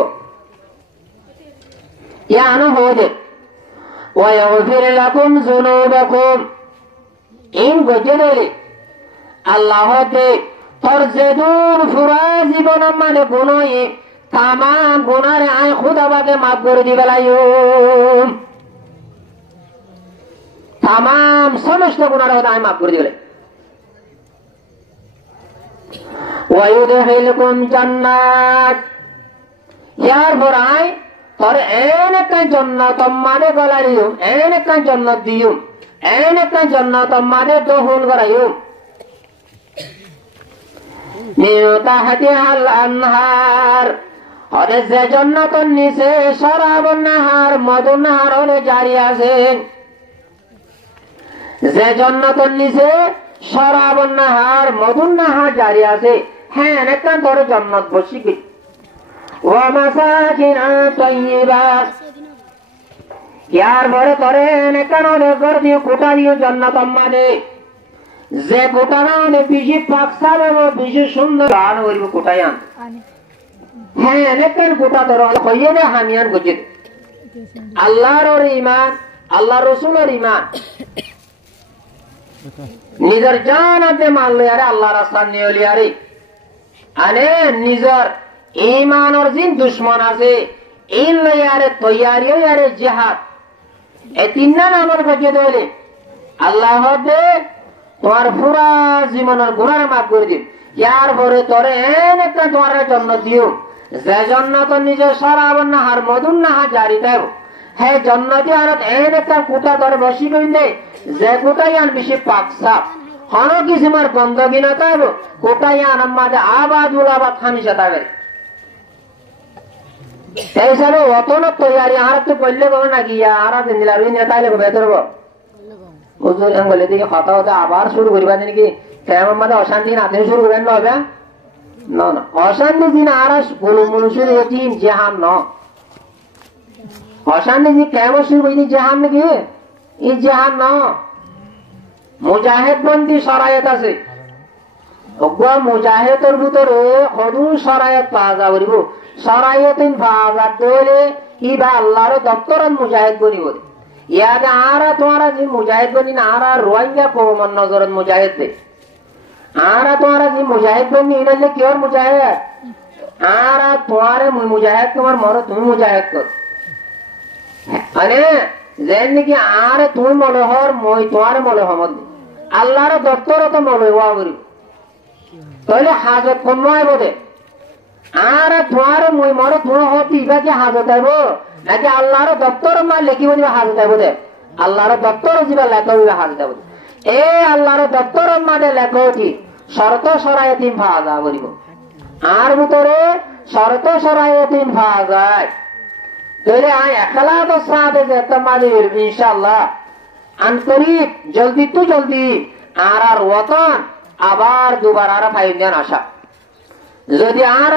ইয়ানো হয়ে ওয়া ইয়াগফির লাকুম যুনুবাকুম ইন গজেলে আল্লাহ হতে ফরজেদুর ফুরা জীবন মানে গুনাহে তামাম গুনারে আয় খুদা বাকে মাফ করে দিবে লাইম, তামাম সমস্ত গুনার হতে আয় মাফ করে দিবে। ওয়া ইউদখিলকুম জান্নাত ইয়ার পরাই তোর এনেকা জান্নাত মানে গলাইম, এনেকা জান্নাত দিউম, এনেকা জান্নাত মানে দখল করাইম নিউতাহাতিহাল আনহার হতে যে জান্নাতের নিচে শরাবুন নাহার মধুর নাহার হলে জারি আছে, যে জান্নাতের নিচে শরাবুন নাহার মধুর নাহার জারি আছে, হ্যাঁ এনেকা তোর জান্নাত বসি কি ওয়া মাসাকিন তাইয়্যিবাত ইয়ার পরে তোরে এনেকা নলে ঘর দিয়ে কোটা দিয়ে জান্নাত মানে যে কোটা না বেশি পাকসাল এবং বেশি সুন্দর গান করিব কোটাই আন, হ্যাঁ এনেকান কোটা তোর কইয়ে দে হামিয়ান গজে আল্লাহর ওর ইমান, আল্লাহ রসুলের ইমান নিজের জানাতে মানলে আরে আল্লাহ রাস্তায় নিয়ে হলি আরে আরে নিজের ইমানের জিন দুশ্মন আছে ইন লই আরে তৈয়ারি আরে জিহাদ এই তিনটা নামের গজে দিলে আল্লাহ দে তোমার পুরা জীবনের গুনাহ মাফ করে দিন। ইয়ার পরে তোরে এনেকা তোমার জন্য দিও যে জন্নত নিজে শরাবুন নাহার মধুর নাহার জারি দেব, হ্যাঁ জন্নতি আর এনেকা কুটা ধরে বসি কইলে যে কুটাই আন বেশি পাকসাপ হন কিসিমার গন্ধগি না তাইব কোটাই আন আমাদের আবাদ উলাবাদ হামিশা থাকবে। এই সারে অতন তৈয়ারি আর তো করলে বলো নাকি আর দিলার তাইলে বেতর হুজুর বলে দিকে কথা হতে আবার শুরু করিবা নাকি কেমন মাঝে অশান্তি না আপনি শুরু করেন হবে না না অশান্তি দিন আর গুলু শুরু হচ্ছি জেহান ন অশান্তি দিন কেমন শুরু করছি জেহান নাকি এই জেহান ন মুজাহিদ বন্দী সরায়ত আছে মুজাহিদের ভিতরে সদু সরায়ত পাওয়া যাব সরায়তিন পাওয়া যাবে ইবা আল্লাহর দপ্তরত মুজাহিদ বনিব ইয়াদে আরা তোমারা যে মুজাহিদ বনি না আরা রোহিঙ্গা কওমের নজরত মুজাহিদ দে আরা তোমারা যে মুজাহিদ বনি ইনালে কিওর মুজাহিদ আরা তোমারে মুজাহিদ তোমার মর তুমি মুজাহিদ কর আরে যেন নাকি আরে তুমি মনোহর মই তোমারে মনোহমত আল্লাহর দপ্তরত মনে হওয়া করি তাহলে হাজত কমায় বোধে আরে তোমারে মই মর তুমি হতি ইবাকে হাজত আইব নাকি আল্লাহর দপ্তর মা লেখিব দিবা হাজত আইব দে আল্লাহর দপ্তর যা লেখ হাজত আইব এ আল্লাহর দপ্তর মাঝে লেখ উঠি শর্ত সরাইতিম পাওয়া যা বলিব আর ভিতরে শর্ত সরাইতিম পাওয়া যায় তাহলে একলা তো সাথে যেতে মাঝে ইনশাআল্লাহ আন্তরিক জলদি তো জলদি আর ওতন আবার দুবার আর ফাইন দেন আশা যদি আর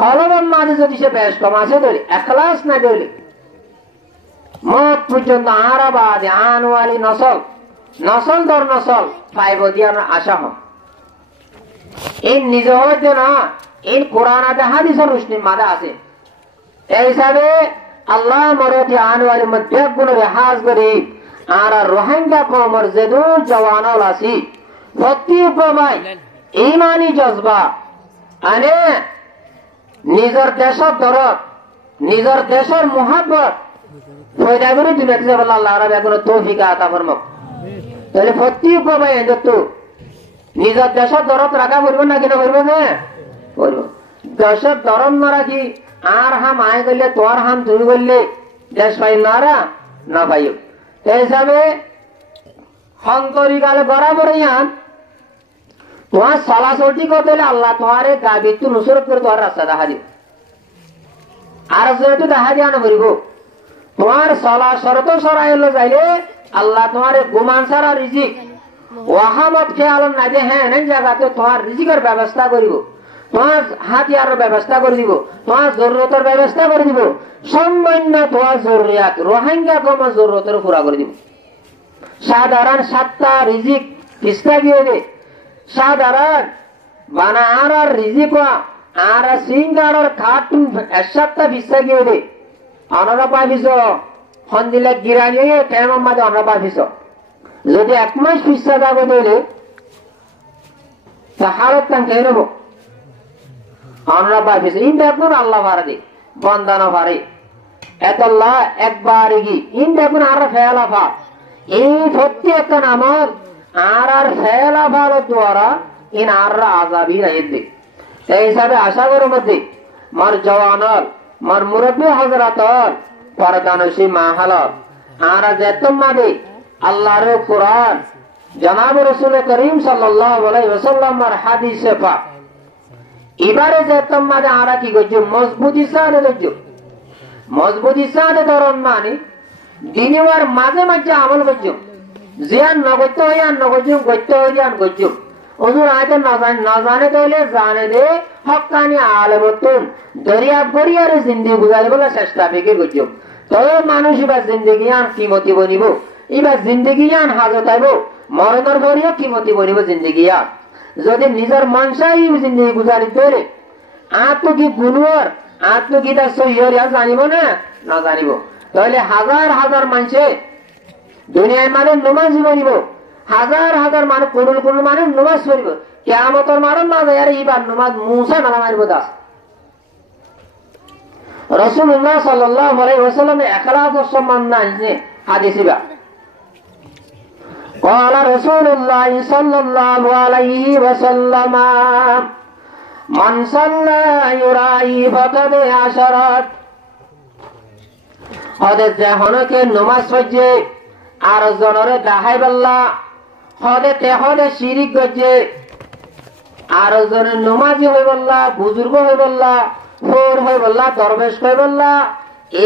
কলমের মাঝে যদি সে বেশ কম আছে ধরি একলাস না ধরি মত পর্যন্ত আর আবাদ আনওয়ালি নসল নসল দর নসল পাইব দিয়ে আশা হন এই নিজ হচ্ছে না এই কোরআন আছে হাদিসের রুশনির মাঝে আছে এই হিসাবে আল্লাহ মরতি আনওয়ালি মধ্যে গুণ রেহাজ করি আর রোহিঙ্গা কমর যেদুর জওয়ানল আছি প্রতি উপমায় ইমানি জজবা আনে নিজের দেশের দরদ নিজের দেশের মোহাব্বত ফয়দা করে দুনিয়াতে যাব আল্লাহ রাব্বুল এখনো তৌফিক আতা ফরমাক। তাহলে প্রত্যেক ভাই তো নিজের দেশের দরদ রাখা করবো না কেন করবো না করবো। দেশের দরদ না রাখি আর হাম আয় করলে তোর হাম তুমি করলে দেশ পাই না পাইও। এই হিসাবে সন্তরিকালে বরাবর ইয়ান তোমার চলাচলটি করতে হলে আল্লাহ তোমার গাবিত্ব নুসরত করে তোমার রাস্তা দেখা দিব আর যেহেতু দেখা দিয়া নকরিব তোমার চলা শরত সরাই হলো যাইলে আল্লাহ তোমার গুমান সারা রিজিক ওয়াহামত খেয়াল না যে হ্যাঁ এনে জায়গাতে তোমার রিজিকের ব্যবস্থা করিব তোমার হাতিয়ারের ব্যবস্থা করে দিব তোমার জরুরতের ব্যবস্থা করে দিব সম্মান্য তোমার জরুরিয়াত রোহিঙ্গা তোমার জরুরতের পুরা করে দিব। সাধারণ 7টা রিজিক পিস্তা দিয়ে দে সাধারণ বানা আর রিজিক আর সিঙ্গার খাটুন 7টা পিস্তা দিয়ে দে অনরা পাবিস হন্দিলে গিরানি কেমন মাঝে অনরা পাবিস যদি 1 মাস পিস্তা দাবো দিলে হালত কান খেয়ে নেব আমরা পাবিস ইন্দ এখন আল্লাহ ভাড়া দি বন্দানো ভারে এতল্লাহ একবার কি ইন্দ এখন আর ফেলা ভা এই প্রত্যেকটা নামাজ আর ফেলা ভালো দ্বারা ইন আর আজাবি রাইতে এই হিসাবে আশা করো মধ্যে মার জওয়ানল মার মুরব্বী হযরতল পরদানসী মাহালত আর যেতম মাদে আল্লাহর কোরআন জনাব রাসূল করিম সাল্লাল্লাহু আলাইহি ওয়াসাল্লামের হাদিসে পাক এবারে যেতম মাদে আর কি করছো মজবুতি সাথে করছো মজবুতি সাথে ধরন মানে দিনবার মাঝে মাঝে আমল করছো জিয়ান নগত্য হইয়ান নগজ্জুম গত্য হইয়ান গজ্জুম হুজুর আয়তে না জানে তাহলে জানে দে হক্কানি আলেমতুন দরিয়া গড়িয়ারে জিন্দেগি গুজারে বলে চেষ্টা বেগে গজ্জুম তবে মানুষ এবার জিন্দেগি আন কিমতি বনিব এবার জিন্দেগি আন হাজত আইব মরণের পরেও কিমতি বনিব জিন্দেগি আন যদি নিজের মনসাই জিন্দেগি গুজারি তোরে আত্মকি গুণর আত্মকি তার সহিয়র জানিব না জানিব তাহলে হাজার হাজার মানুষে দুনিয়ায় মানুষ নমাজ পড়িব হাজার হাজার মানুষ কোন মানুষ নমাজ পড়িব কিয়ামতের মারণ না যায় আর এইবার নমাজ মুসা না মারিব দাস রাসূলুল্লাহ সাল্লাল্লাহু আলাইহি ওয়াসাল্লাম ইখলাসের সম্মান না জানে হাদিসিবা قال رسول الله صلى الله عليه وسلم من صلى يراي فقد اشرك হযরত জাহানকে নমাজ পড়ে আর জনরে দাহাই বল্লা হদে শিরিক গজে আর জনের নমাজি হই বল্লা বুজুর্গ হই বল্লা ফোর হই বল্লা দরবেশ হই বল্লা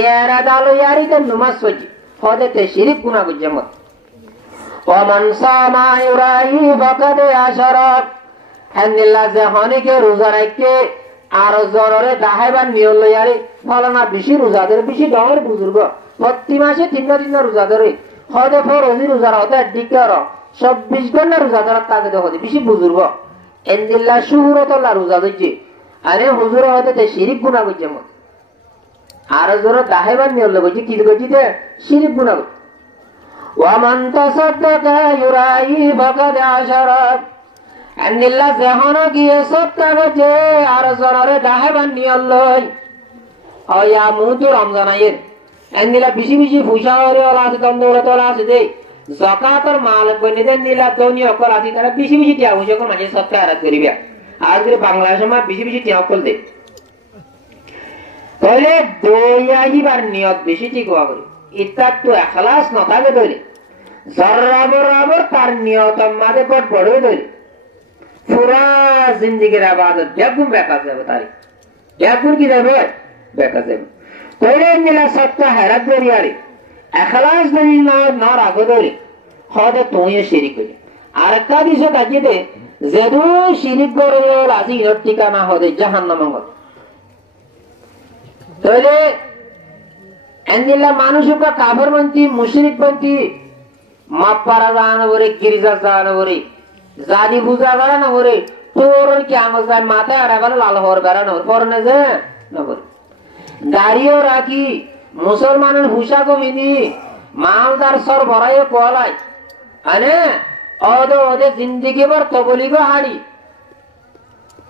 এরা দালো ইয়ারিতে নমাজ পড়ি হদে শিরিক গুনাহ গজে মত ওমান সামা ইউরাই ফাকাদে আশরাক আল্লাহ জাহানকে রোজা রাখে আর জনরে দাহাইবার নিয়ম লইয়ারি ফলানা বেশি রোজাদের বেশি ডর বুজুর্গ প্রতি মাসে 3 দিন রোজা ধরে হদে ফরজি রোজার হতে ডিকার 24 ঘন্টা রোজা ধরার তাকে দেখে বেশি বুজুর্গ এন্দিল্লাহ শুহুরতল্লাহ রোজা ধরছে আরে হুজুর হতে শিরিক গুনাহ করছে মত আর জোর দাহাইবার নিয়ম লইছে কি করছে দে শিরিক গুনাহ ওয়ামান তাসাদ্দাকা ইউরাই ফাকাদ আশরাক আল্লাহ জাহানো গিয়ে সত্তা গজে আর জনরে দাহাইবার নিয়ম লই আয়া মুতু রমজান আইর আন্দিলা বেশি বেশি পয়সা হরে ওলা আছে দন্দৌলত ওলা আছে দে যাকাতের মাল বনি দেন দিলা দুনিয়া অকল আছে তারা বেশি বেশি টিয়া পয়সা কোন মানে সত্তা আরাত করিবে আর যদি বাংলাদেশে মা বেশি বেশি টিয়া অকল দে তাহলে দয়াইবার নিয়ত বেশি ঠিক হওয়া করে ইত্তাত তো ইখলাস না থাকে ধরে যারা বরাবর তার নিয়ত মাঝে কট পড়ে ধরে পুরা জিন্দেগির ইবাদত দেখুন বেকার যাবে তারি দেখুন কি যাবে বেকার যাবে তাহলে মিলা সত্তা হেরাত করিয়ারে ইখলাস যদি না রাখো ধরে হদে তুই শিরিক করি আরেকটা বিষয় কাজে দে যেদু শিরিক করে আজি এর ঠিকানা হদে জাহান্নাম হবে তাহলে আল্লাহ মানুষকে কাফের বন্তি মুশরিক বন্তি মাপ পারা জানা বলে গিরিজা জানা বলে জাদি বুঝা করা না বলে তোর কি আমার মাথায় আর আবার লাল হওয়ার বেড়ানো পরনে যে না বলে দাঁড়িয়েও রাখি মুসলমানের পোশাকও বিনি মালদার সর ভরাইয়ে কোয়ালাই আনে ওদে জিন্দিগি বর কবলিগো হাড়ি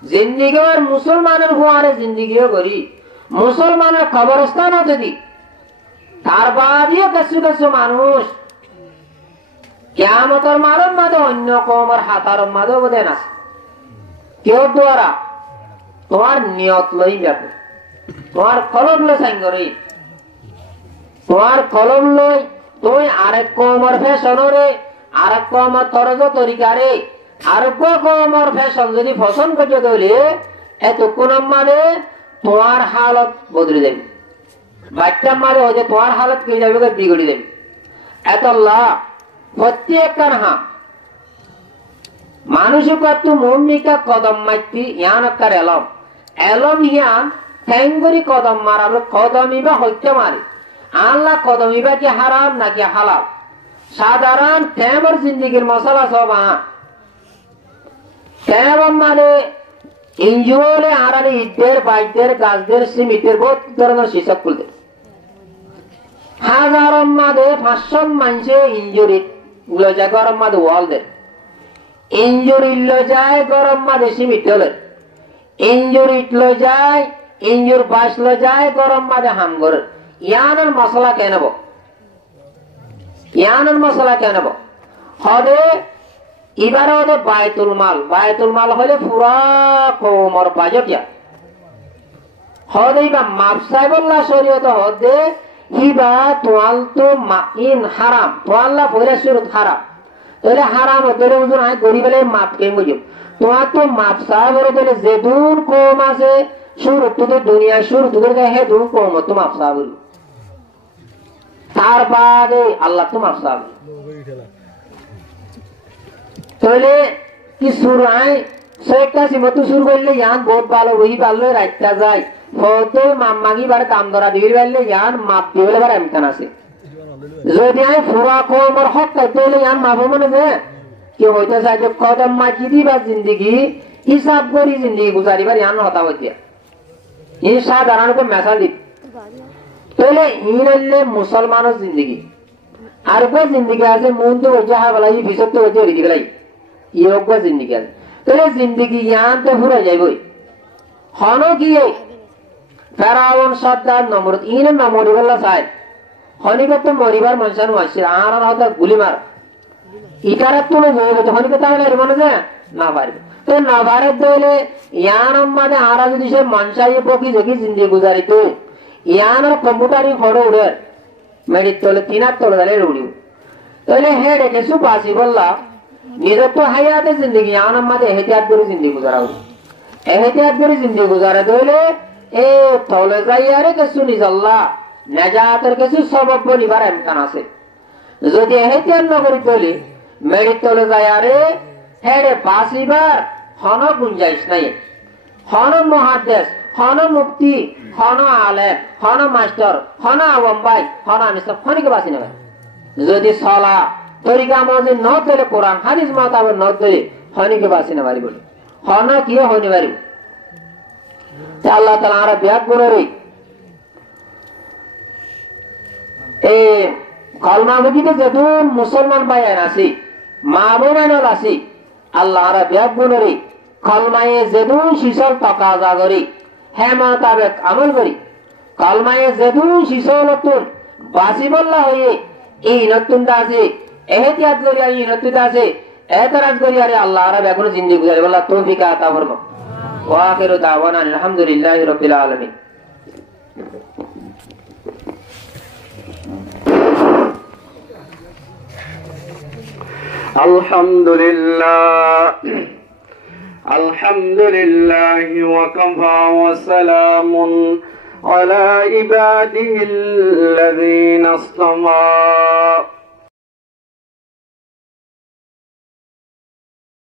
জিন্দিগির মুসলমানের হুয়ারে জিন্দিগিও করি মুসলমানের কবরস্থান যদি তার বাদিও কিছু কিছু মানুষ কিয়ামতের মারণ মাঝে অন্য কমের হাতার মাঝে বোধ আছে কেউ দ্বারা তোমার নিয়ত লই যাবে তোমার কলম লই সাইঙ্গরি তোমার কলম লই তুমি আরেক কমের ফ্যাশনরে আরেক কমের তরজ তরিকারে আরেক কমের ফ্যাশন যদি পছন্দ করতে দিলে এতক্ষণ মাঝে তোমার হালত বদলে যাবে বাচ্চার মাঝে হয়ে তোমার হালত কি যাবে বিগড়ে যাবে এত প্রত্যেকটা হা মানুষ কত মমিকা কদম মাইতি ইয়ান একটা এলম এলম ইয়ান ঠ্যাঙ্গরি কদম মারাবে কদমিবা হইতে মারে আল্লাহ কদমিবা কি হারাম নাকি হালাল সাধারণ টেমর জিন্দিগির মশলা সব টেমর মানে ইঞ্জুরে আড়ালে ইটের বাইটের গাছদের সিমিটের বহুত ধরনের শিশক খুলতে হাজার মাদে 500 মানুষে ইঞ্জুরি গুলো যায় গরম মাদে ওয়াল দেয় ইঞ্জুরি লো যায় গরম মাদে সিমিট হলে ইঞ্জুরি লো যায় ইঞ্জুর বাস লো যায় গরম মাদে হাম করে ইয়ানের মশলা কেনব ইয়ানের মশলা কেনব হদে এবারে ওদের বায়তুল মাল হলে পুরা কোমর বাজটিয়া হদে বা মাপসাইবুল্লাহ শরীয়ত হদে হিবা তোয়াল তো ইন হারাম তোয়াল্লা পয়লা সুরত হারাম তাহলে হারাম হতে ওজন আয় গরিবেলে মাপ কে বুঝো তোমার তো মাপসাইবরে দিলে যে দূর কম আছে সুরত তোদের দুনিয়া সুরত তোদের হে দূর কম তো মাপসাইবল তার বাদে আল্লাহ তো মাপসাইবল তাহলে কি সুর আয় সেটা সিমতো সুর করলে ইয়ান বহুত ভালো ওই ভালো রাইটটা যায় ফটো মাম্মাগি বার কাম ধরা দিবি বললে ইয়ান মাপ দিবলে বার এমকান আছে যদি আয় ফুরা কোমর হক করতে হলে ইয়ান মাপো মনে যে কি হইতে চাই যে কদম মাজি দিবা জিন্দগি হিসাব করি জিন্দগি গুজারিবার ইয়ান হতা হইতে এই সাধারণত মেসাল দিত তাহলে ইনলে মুসলমানের জিন্দগি আর কো জিন্দগি আছে মন তো হইতে হয় বলাই বিশপ তো হইতে রিদি গলাই ইয়োগ্য জিন্দগি আছে তাহলে জিন্দগি ইয়ান তো ফুরা যাইবই হনো কি ফেরাউন সাদ্দাত নমরুদ ইনে নমরিবাল্লা চাই হনিকত মরিবার মনসান আছে আর হতা গুলি মার ইকারাত তুলে যাইব তো হনিকত তাহলে এর মনে যে না পারবে তো না পারে দলে ইয়ান মানে আরা যদি সে মনসাই পকি দেখি জিন্দগি গুজারিত ইয়ানের কম্পিউটারি ফটো উড়ে মেডিট তোলে তিনার তোলে দালে উড়িও তাহলে হে রেখে সু পাসি বললা নিজের তো হায়াতে জিন্দগি ইয়ান মানে এহতিয়াত করে জিন্দগি গুজারাও এহতিয়াত করে জিন্দগি গুজারা দলে এ তলে যাইয়ারে কিছু নিজল্লা নেজাতের কিছু সবব বলিবার এমকান আছে যদি এহতিয়াত নকরি তোলে মেডিট তোলে যাইয়ারে হেরে বাসিবার হন গুঞ্জাইশ নাই হন মহাদেশ হন মুক্তি হন আলেম হন মাস্টার হন আওয়ামবাই হন আমি সব হনিকে বাসি নেবে যদি সলা তরিকা মজে ন তোলে কোরআন হাদিস মতাবে ন তোলে হনিকে বাসি নেবারি বলি হন কি হনি বারি আল্লাহ তাআলা আর বিয়াত করে এ কলমা মুজিতে যেদুন মুসলমান ভাইয়ান আছি মা বোনেরা আছি আল্লাহ আর বিয়াত করে কলমায়ে যেদুন শিশল তাকাজা করি হ্যাঁ মোতাবেক আমল করি কলমায়ে যেদুন শিশল নতুন বাসিবল্লাহ হয়ে এই নতুনটা আছে এহতিয়াত করি এই নতুনটা আছে এতরাজ করি আরে আল্লাহ আর এখন জিন্দেগি গুজারি বল্লাহ তৌফিক আতা ফরমাও وآخر دعوانا الحمد لله رب العالمين الحمد لله وكفى وسلام على عباده الذين اصطفى